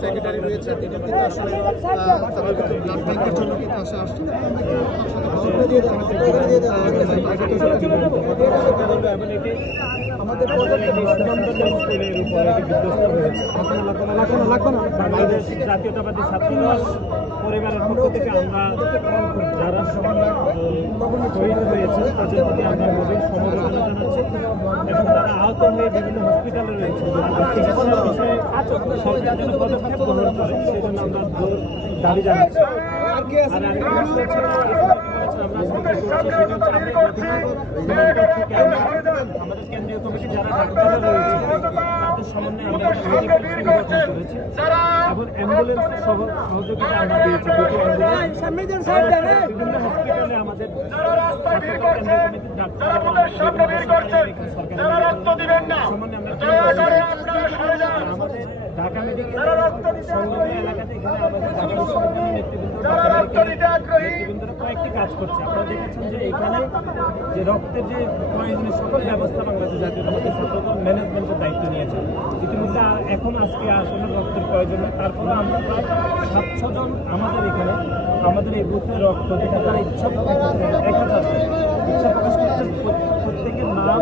Secretary রয়েছে তারা blood ব্যাংকের জন্য পাশে আসছেন আমাদের জাতীয়তাবাদী ছাত্রদল পরিবারের পক্ষ থেকে আমরা যারা শহীদ হয়েছে তাদের প্রতি আমরা গভীর সমবেদনা জানাচ্ছি এবং তারা আহত হয়ে বিভিন্ন হসপিটালে রয়েছে চিকিৎসার বিষয়ে সরকার যেন পদক্ষেপ গ্রহণ করে সেই জন্য আমরা দাবি জানাচ্ছি। আর আরেকটা বিষয় হচ্ছে আমাদের কেন্দ্রীয় কমিটি যারা ডাক্তাররা রয়েছে তাদের সমন্বয়ে আমরা মেডিকেল টিম গঠন করেছি এবং অ্যাম্বুলেন্সের সহযোগিতা আমরা দিয়েছি। বিভিন্ন হসপিটালে আমাদের কেন্দ্রীয় কমিটির ডাক্তাররা সমন্বয়ে আমরা আমাদের ঢাকা মেডিকেল সংলগ্ন এলাকাতে এখানে আমাদের ঢাকা বিশ্ববিদ্যালয়ের নেতৃবৃন্দরা কয়েকটি কাজ করছে। আপনারা দেখেছেন যে এখানে যে রক্তের যে প্রয়োজনীয় সকল ব্যবস্থা বাংলাদেশ জাতীয়তাবাদী ছাত্রদল ম্যানেজমেন্টের দায়িত্ব নিয়েছে। ইতিমধ্যে এখন আজকে আসলে রক্তের প্রয়োজন হয়, তারপরে আমরা প্রায় 700 জন আমাদের এখানে আমাদের এই বুথে রক্ত দিতে তারা ইচ্ছা 1000 ইচ্ছা প্রকাশ করতে প্রত্যেকের নাম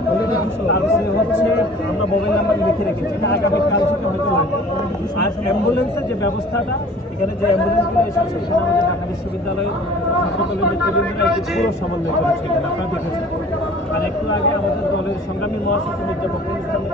তারপরে হচ্ছে আমরা মোবাইল নাম্বার লিখে রেখেছি, এটা আগামীকাল থেকে হয়তো লাগবে। আর অ্যাম্বুলেন্সের যে ব্যবস্থাটা এখানে যে অ্যাম্বুলেন্সগুলো এসেছে সেখানে আমাদের ঢাকা বিশ্ববিদ্যালয়ের ছাত্রদলের নেতৃবৃন্দরা একটি পুরো সমন্বয় করেছে, এখানে আপনারা দেখেছেন। আর একটু আগে আমাদের দলের সংগ্রামী মহাসচিব মির্জা ফখরুল ইসলামের